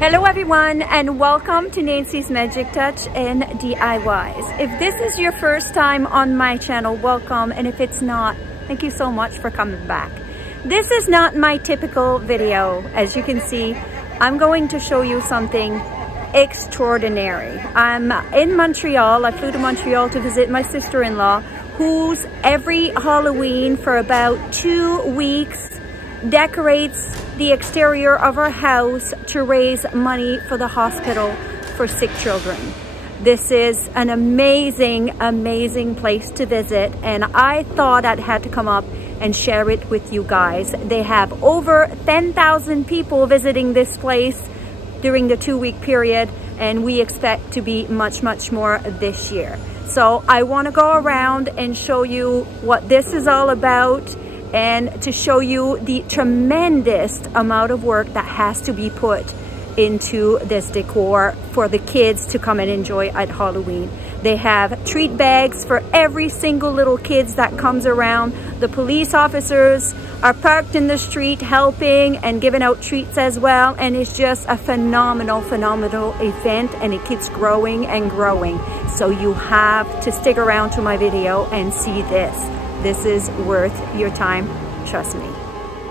Hello everyone and welcome to Nancy's Magic Touch and DIYs. If this is your first time on my channel, welcome, and if it's not, thank you so much for coming back. This is not my typical video. As you can see, I'm going to show you something extraordinary. I'm in Montreal. I flew to Montreal to visit my sister-in-law, who's every Halloween for about 2 weeks decorates the exterior of our house to raise money for the hospital for sick children. This is an amazing, amazing place to visit, and I thought I'd had to come up and share it with you guys. They have over 10,000 people visiting this place during the 2-week period, and we expect to be much, much more this year. So I want to go around and show you what this is all about, and to show you the tremendous amount of work that has to be put into this decor for the kids to come and enjoy at Halloween. They have treat bags for every single little kids that comes around. The police officers are parked in the street helping and giving out treats as well, and it's just a phenomenal event, and it keeps growing and growing. So you have to stick around to my video and see this. This is worth your time, trust me.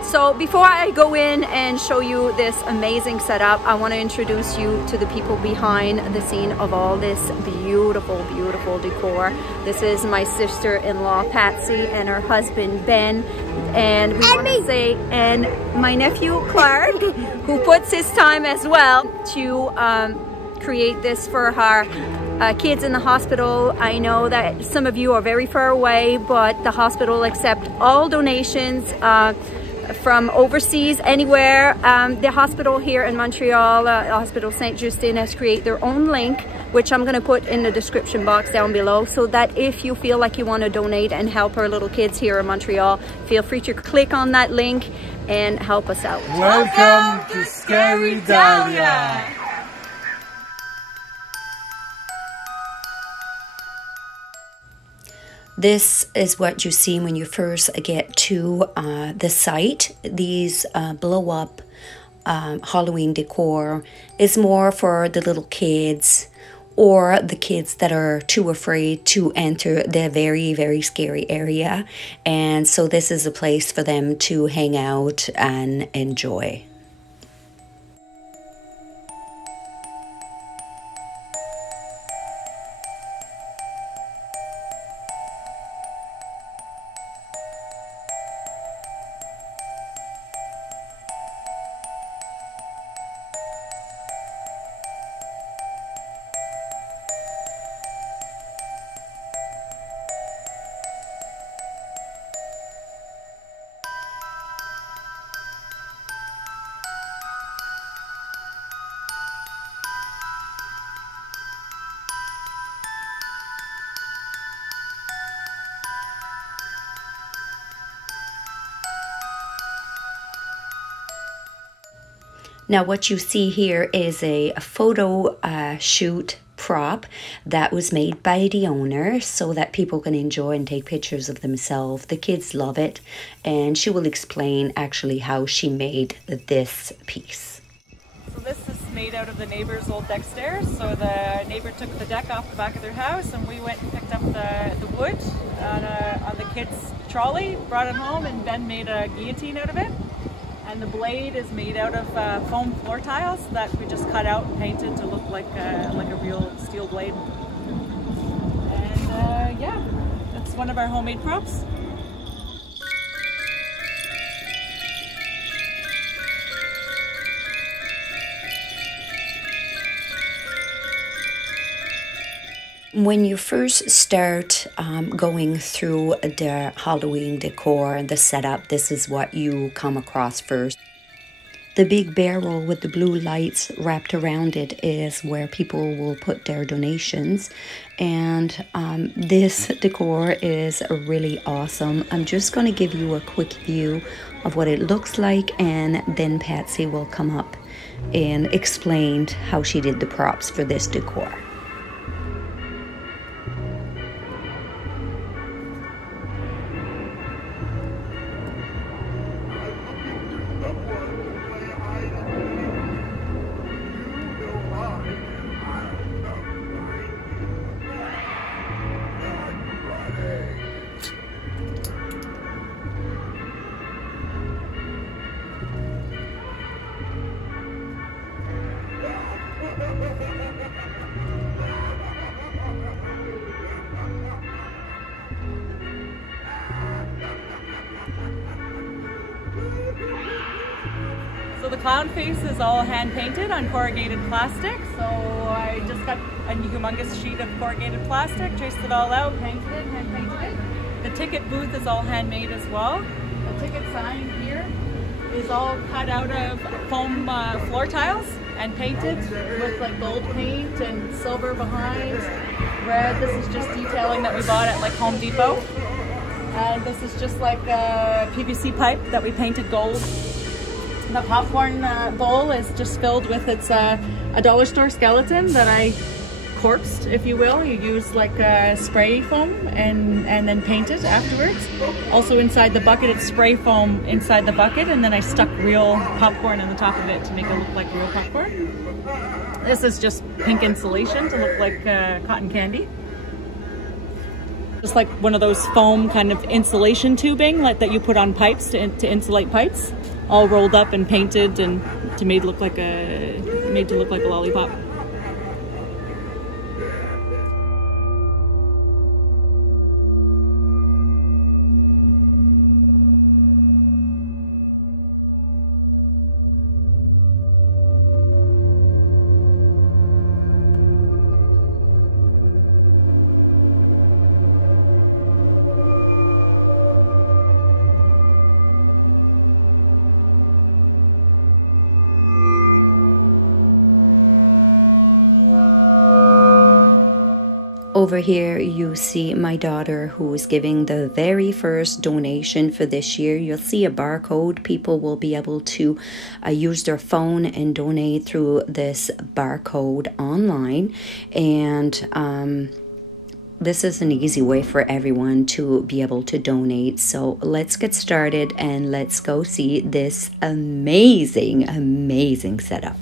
So before I go in and show you this amazing setup, I want to introduce you to the people behind the scene of all this beautiful, beautiful decor. This is my sister-in-law, Patsy, and her husband, Ben, and we want to say, and my nephew, Clark, who puts his time as well to create this for her kids in the hospital. I know that some of you are very far away, but the hospital accepts all donations from overseas, anywhere. The hospital here in Montreal, Hospital Saint Justine, has created their own link, which I'm going to put in the description box down below, so that if you feel like you want to donate and help our little kids here in Montreal, feel free to click on that link and help us out. Welcome to Scary Dahlia. This is what you see when you first get to the site. These blow-up Halloween decor is more for the little kids or the kids that are too afraid to enter the very, very scary area. And so this is a place for them to hang out and enjoy. Now what you see here is a photo shoot prop that was made by the owner so that people can enjoy and take pictures of themselves. The kids love it, and she will explain actually how she made this piece. So this is made out of the neighbor's old deck stairs. So the neighbor took the deck off the back of their house, and we went and picked up the wood on the kids' trolley, brought it home, and Ben made a guillotine out of it. And the blade is made out of foam floor tiles that we just cut out and painted to look like a real steel blade. And yeah, that's one of our homemade props. When you first start going through the Halloween decor and the setup, this is what you come across first. The big barrel with the blue lights wrapped around it is where people will put their donations. And this decor is really awesome. I'm just going to give you a quick view of what it looks like, and then Patsy will come up and explain how she did the props for this decor. So the clown face is all hand painted on corrugated plastic. So I just got a humongous sheet of corrugated plastic, traced it all out, painted it, hand painted it. The ticket booth is all handmade as well. The ticket sign here is all cut out of foam floor tiles and painted with like gold paint and silver behind, red. This is just detailing that we bought at like Home Depot. And this is just like a PVC pipe that we painted gold. The popcorn bowl is just filled with, it's a dollar store skeleton that I corpsed, if you will. You use like spray foam and then paint it afterwards. Also inside the bucket, it's spray foam inside the bucket, and then I stuck real popcorn on the top of it to make it look like real popcorn. This is just pink insulation to look like cotton candy. Just like one of those foam kind of insulation tubing like that you put on pipes to insulate pipes, all rolled up and painted and made to look like a lollipop. Over here you see my daughter who is giving the very first donation for this year. You'll see a barcode. People will be able to use their phone and donate through this barcode online. And this is an easy way for everyone to be able to donate. So let's get started and let's go see this amazing, amazing setup.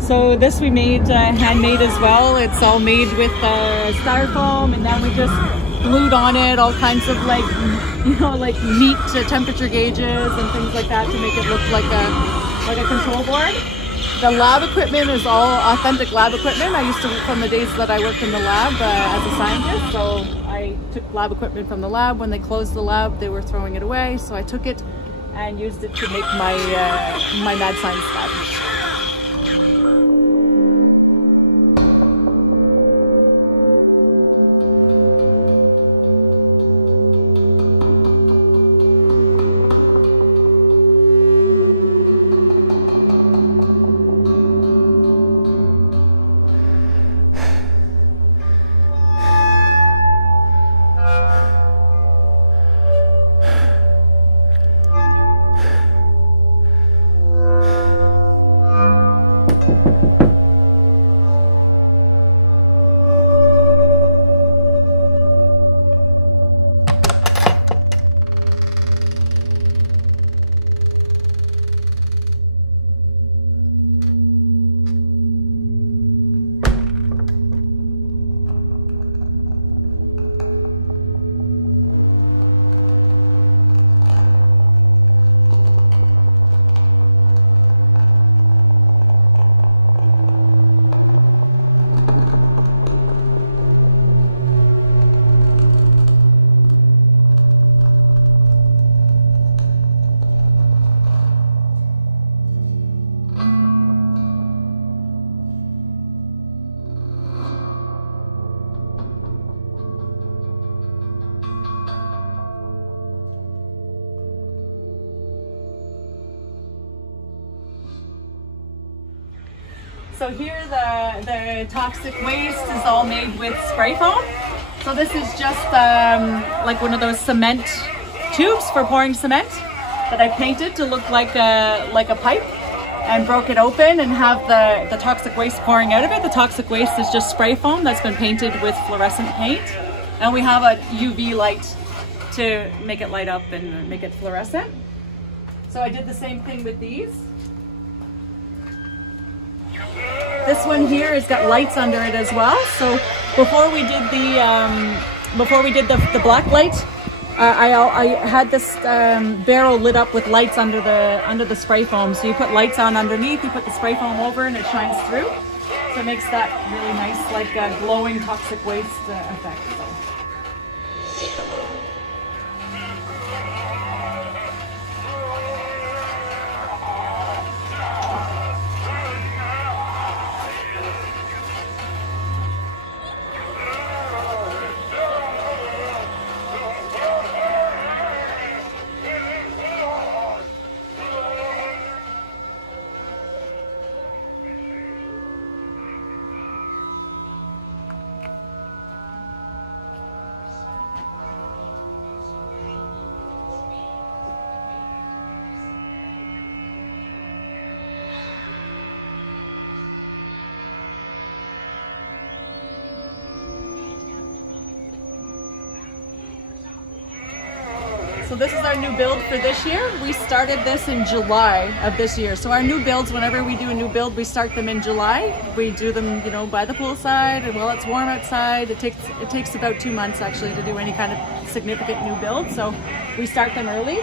So this we made handmade as well. It's all made with styrofoam, and then we just glued on it all kinds of like, like meat temperature gauges and things like that to make it look like a control board. The lab equipment is all authentic lab equipment. I used to, from the days that I worked in the lab as a scientist, so I took lab equipment from the lab. When they closed the lab, they were throwing it away, so I took it and used it to make my my mad science lab. So here the toxic waste is all made with spray foam. So this is just like one of those cement tubes for pouring cement that I painted to look like a pipe, and broke it open and have the toxic waste pouring out of it. The toxic waste is just spray foam that's been painted with fluorescent paint. And we have a UV light to make it light up and make it fluorescent. So I did the same thing with these. This one here has got lights under it as well. So before we did the black light, I had this barrel lit up with lights under the spray foam. So you put lights on underneath, you put the spray foam over, and it shines through. So it makes that really nice, like glowing toxic waste effect. So. So this is our new build for this year. We started this in July of this year. So our new builds, whenever we do a new build, we start them in July. We do them, you know, by the poolside, and while it's warm outside. It takes about 2 months actually to do any kind of significant new build. So we start them early.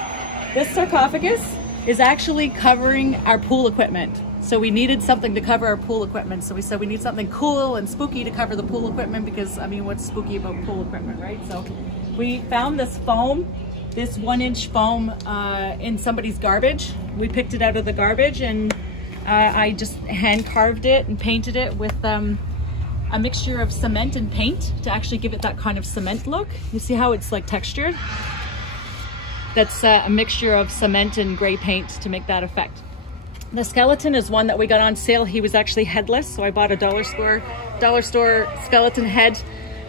This sarcophagus is actually covering our pool equipment. So we needed something to cover our pool equipment. So we said we need something cool and spooky to cover the pool equipment, because I mean, what's spooky about pool equipment, right? So we found this foam, this 1-inch foam in somebody's garbage. We picked it out of the garbage, and I just hand carved it and painted it with a mixture of cement and paint to actually give it that kind of cement look. You see how it's like textured? That's a mixture of cement and gray paint to make that effect. The skeleton is one that we got on sale. He was actually headless, so I bought a dollar store skeleton head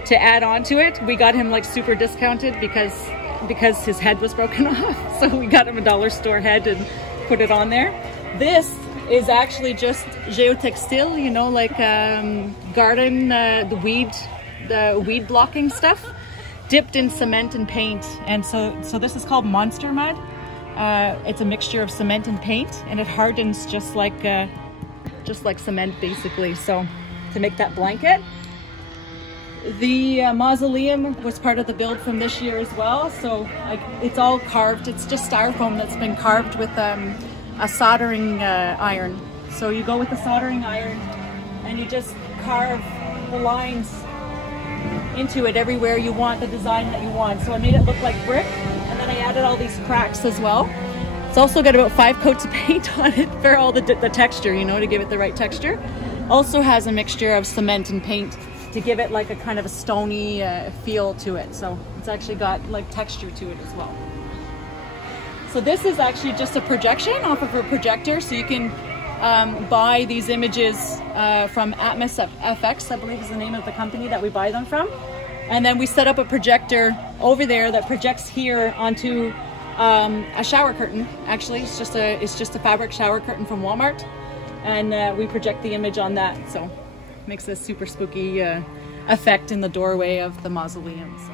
to add on to it. We got him like super discounted because his head was broken off. So we got him a dollar store head and put it on there. This is actually just geotextile, you know, like garden, the weed blocking stuff, dipped in cement and paint. And so this is called monster mud. It's a mixture of cement and paint, and it hardens just like cement basically. So to make that blanket. The mausoleum was part of the build from this year as well. So like it's all carved. It's just styrofoam that's been carved with a soldering iron. So you go with the soldering iron and you just carve the lines into it everywhere you want, the design that you want. So I made it look like brick, and then I added all these cracks as well. It's also got about 5 coats of paint on it for all the texture, you know, to give it the right texture. Also has a mixture of cement and paint to give it like a kind of a stony feel to it. So it's actually got like texture to it as well. So this is actually just a projection off of a projector. So you can buy these images from Atmos FX, I believe is the name of the company that we buy them from. And then we set up a projector over there that projects here onto a shower curtain. Actually, it's just a fabric shower curtain from Walmart. And we project the image on that. So makes this super spooky effect in the doorway of the mausoleum. So.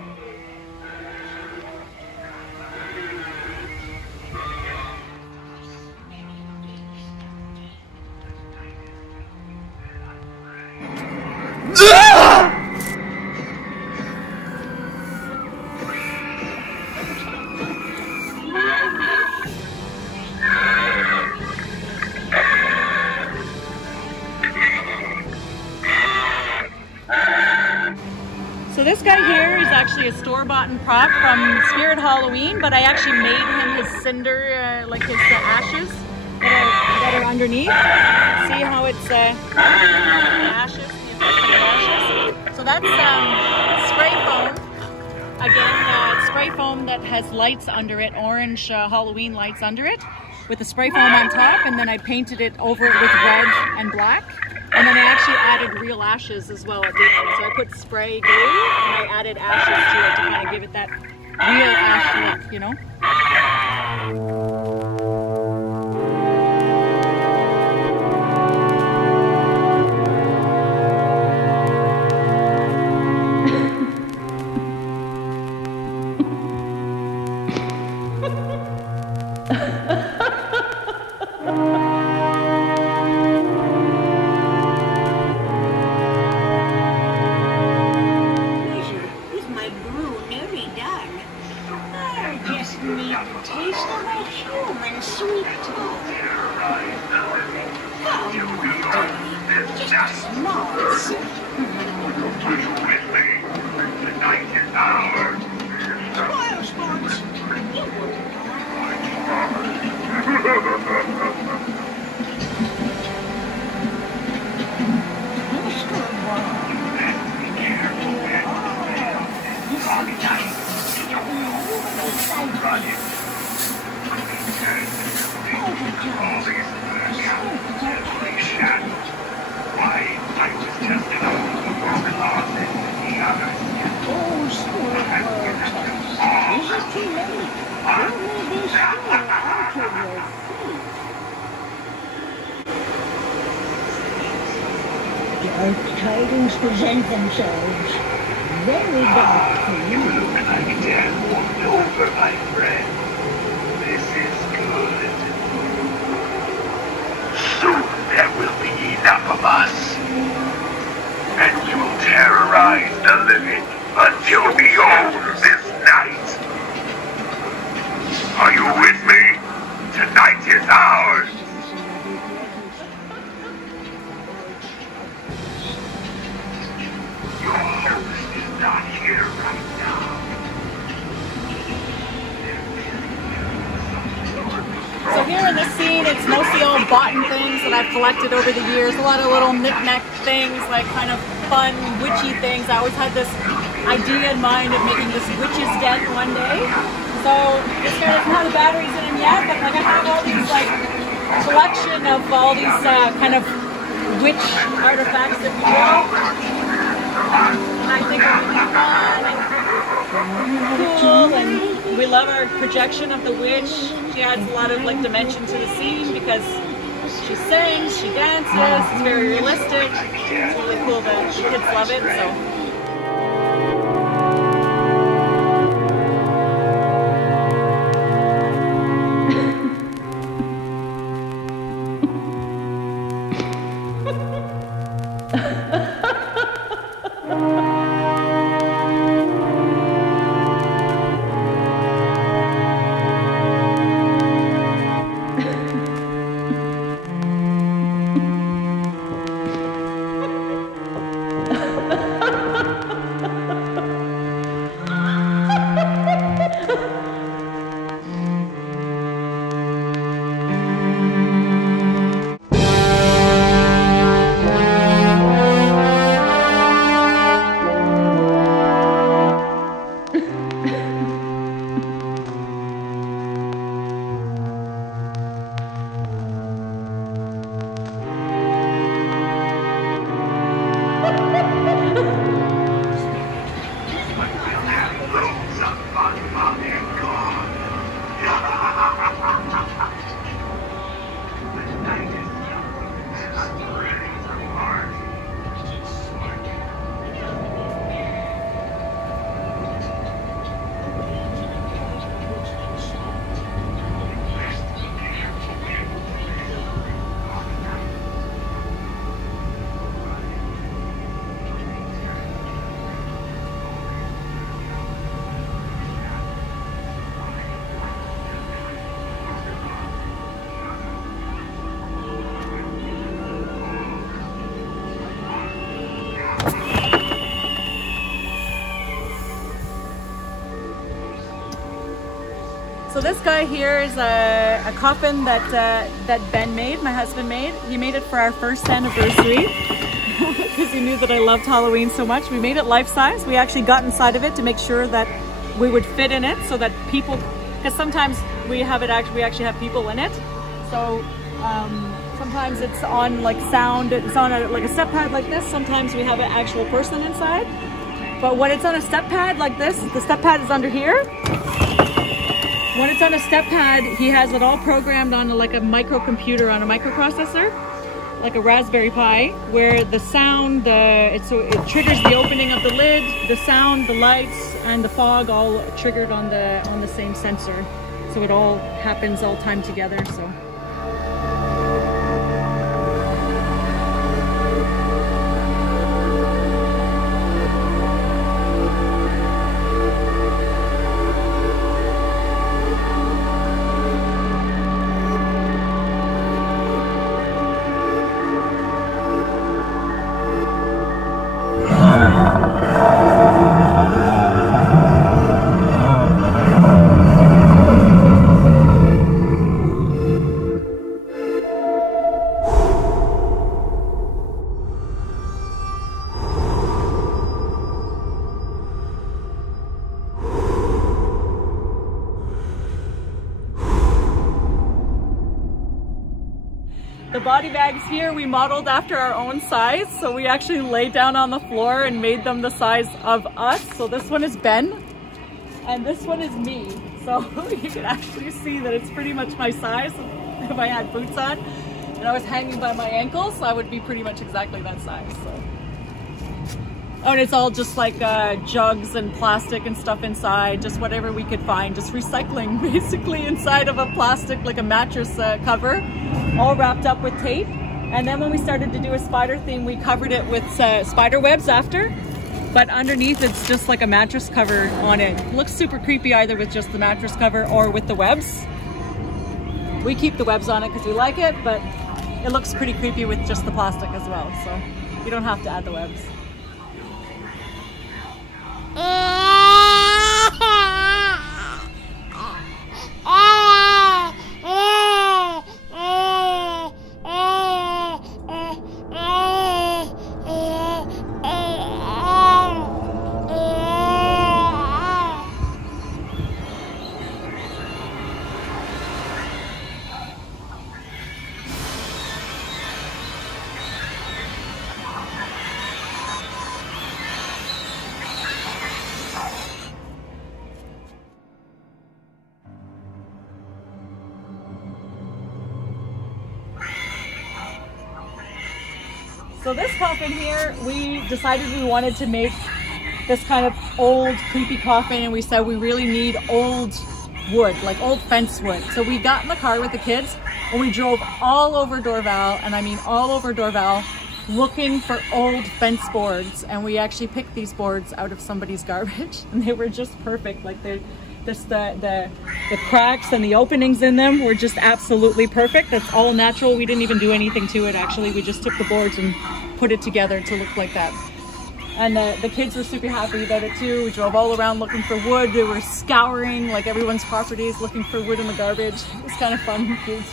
So this guy here is actually a store-bought prop from Spirit Halloween, but I actually made him his cinder, like his ashes that are underneath. See how it's ashes? So that's spray foam. Again, spray foam that has lights under it, orange Halloween lights under it, with the spray foam on top, and then I painted it over it with red and black. And then I actually added real ashes as well at the end. So I put spray glue and I added ashes to it to kind of give it that real ash look, you know? Dark tidings present themselves. Very dark for you. Like death walked over, my friend. This is good. Soon there will be enough of us. And we will terrorize the living until we own this night. Are you with me? Tonight is ours. Your host is not here right now. So here in this scene, it's mostly all boughten things that I've collected over the years. A lot of little knick-knack things, like kind of fun, witchy things. I always had this idea in mind of making this witch's den one day. So this guy doesn't have the batteries in him yet, but like I have all these like collection of all these kind of witch artifacts that we grow. And I think they're really fun and cool, and we love our projection of the witch. She adds a lot of like dimension to the scene because she sings, she dances, it's very realistic. It's really cool that the kids love it. So. So this guy here is a coffin that Ben made, my husband made. He made it for our first anniversary because he knew that I loved Halloween so much. We made it life-size. We actually got inside of it to make sure that we would fit in it so that people, because sometimes we have it we actually have people in it. So Sometimes it's on like sound, it's on like a step pad like this. Sometimes we have an actual person inside. But when it's on a step pad like this, the step pad is under here. When it's on a step pad, he has it all programmed on like a microcomputer, on a microprocessor, like a Raspberry Pi, where the sound, it triggers the opening of the lid, the sound, the lights, and the fog all triggered on the same sensor. So it all happens all time together. So. The body bags here we modeled after our own size, so we actually laid down on the floor and made them the size of us. So this one is Ben and this one is me. So you can actually see that it's pretty much my size. If I had boots on and I was hanging by my ankles, I would be pretty much exactly that size. So. Oh, and it's all just like jugs and plastic and stuff inside, just whatever we could find, just recycling basically inside of a plastic, like a mattress cover, all wrapped up with tape. And then when we started to do a spider theme, we covered it with spider webs after, but underneath it's just like a mattress cover on it. It looks super creepy either with just the mattress cover or with the webs. We keep the webs on it because we like it, but it looks pretty creepy with just the plastic as well. So you don't have to add the webs. So this coffin here, we decided we wanted to make this kind of old creepy coffin, and we said we really need old wood, like old fence wood. So we got in the car with the kids and we drove all over Dorval, and I mean all over Dorval, looking for old fence boards. And we actually picked these boards out of somebody's garbage and they were just perfect. Like the cracks and the openings in them were just absolutely perfect. That's all natural. We didn't even do anything to it actually. We just took the boards and put it together to look like that. And the kids were super happy about it too. We drove all around looking for wood. They were scouring like everyone's properties looking for wood in the garbage. It was kind of fun with kids.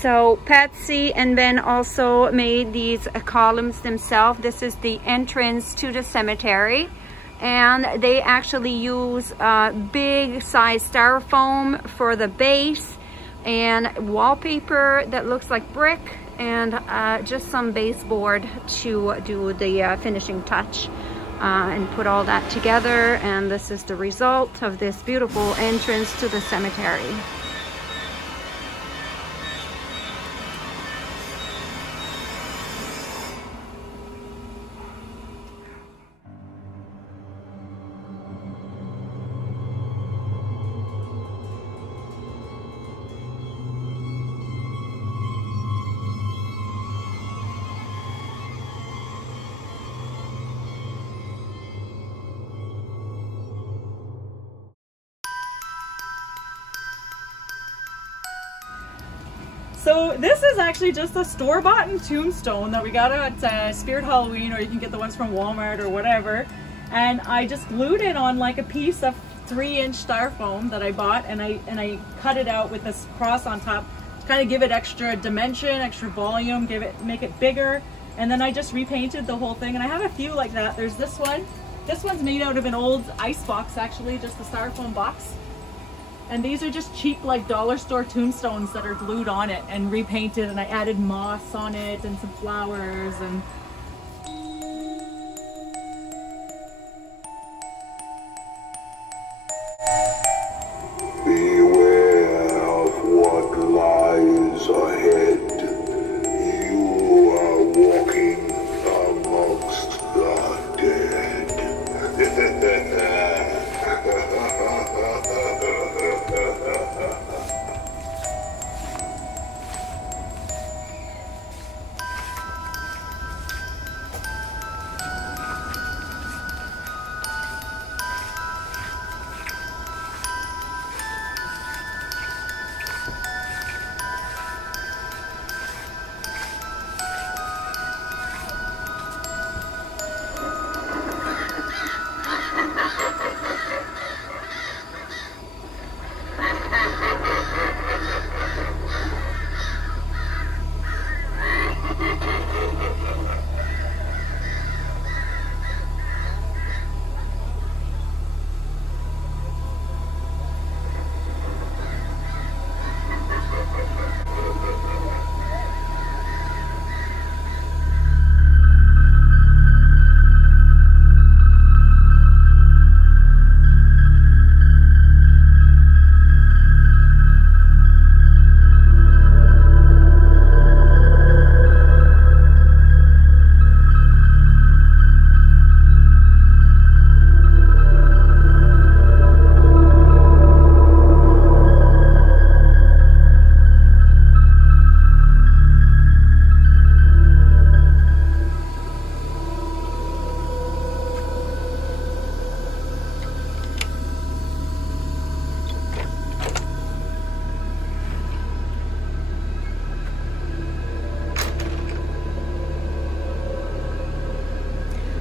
So Patsy and Ben also made these columns themselves. This is the entrance to the cemetery, and they actually use big size styrofoam for the base and wallpaper that looks like brick, and just some baseboard to do the finishing touch and put all that together. And this is the result of this beautiful entrance to the cemetery. So this is actually just a store-bought tombstone that we got at Spirit Halloween, or you can get the ones from Walmart or whatever. And I just glued it on like a piece of 3-inch styrofoam that I bought, and I cut it out with this cross on top to kind of give it extra dimension, extra volume, make it bigger. And then I just repainted the whole thing, and I have a few like that. There's this one. This one's made out of an old ice box, actually, just a styrofoam box. And these are just cheap, like dollar store tombstones that are glued on it and repainted, and I added moss on it and some flowers and... Beware of what lies ahead. You are walking amongst the dead.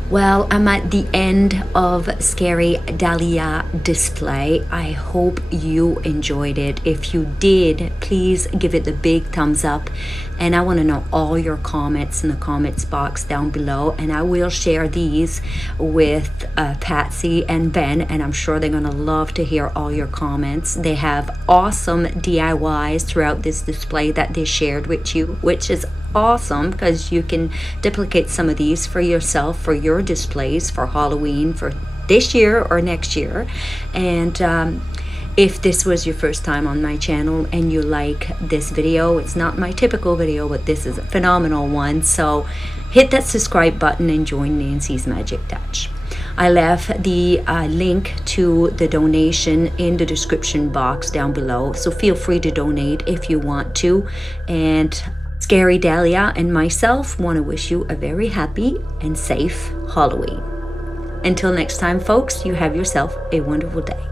Well, I'm at the end of Scary Dahlia display. I hope you enjoyed it. If you did, please give it the big thumbs up. And I want to know all your comments in the comments box down below. And I will share these with Patsy and Ben. And I'm sure they're going to love to hear all your comments. They have awesome DIYs throughout this display that they shared with you, which is awesome because you can duplicate some of these for yourself, for your displays for Halloween for this year or next year. And if this was your first time on my channel and you like this video, it's not my typical video, but this is a phenomenal one, so hit that subscribe button and join Nancy's Magic Touch. I left the link to the donation in the description box down below, so feel free to donate if you want to. And Scary Dahlia and myself want to wish you a very happy and safe Halloween. Until next time, folks, you have yourself a wonderful day.